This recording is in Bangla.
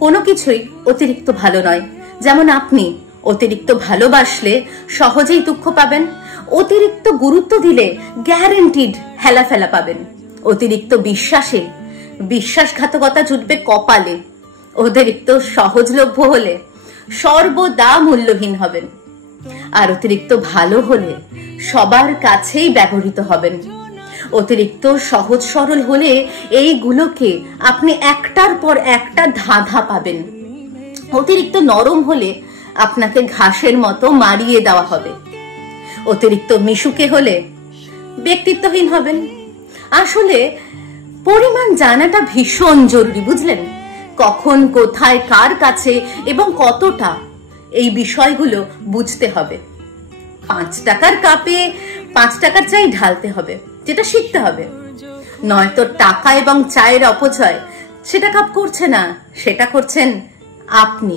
কোনো কিছুই অতিরিক্ত ভালো নয়। যেমন আপনি অতিরিক্ত ভালোবাসলে সহজেই দুঃখ পাবেন, অতিরিক্ত গুরুত্ব দিলে গ্যারান্টিড হেলাফেলা পাবেন, অতিরিক্ত বিশ্বাসে বিশ্বাসঘাতকতা জুটবে কপালে, অতিরিক্ত সহজলভ্য হলে সর্বদা মূল্যহীন হবেন, আর অতিরিক্ত ভালো হলে সবার কাছেই ব্যবহৃত হবেন। অতিরিক্ত সহজ সরল হলে এইগুলোকে আপনি একটার পর একটা ধাঁধা পাবেন। অতিরিক্ত নরম হলে আপনাকে ঘাসের মতো মারিয়ে দেওয়া হবে। অতিরিক্ত মিশুকে হলে ব্যক্তিত্বহীন হবেন। আসলে পরিমাণ জানাটা ভীষণ জরুরি, বুঝলেন? কখন, কোথায়, কার কাছে এবং কতটা, এই বিষয়গুলো বুঝতে হবে। 5 টাকার কাপে 5 টাকার চাই ঢালতে হবে, যেটা শিখতে হবে। নয়তো টাকা এবং চায়ের অপচয় সেটা কাপ করছে না, সেটা করছেন আপনি।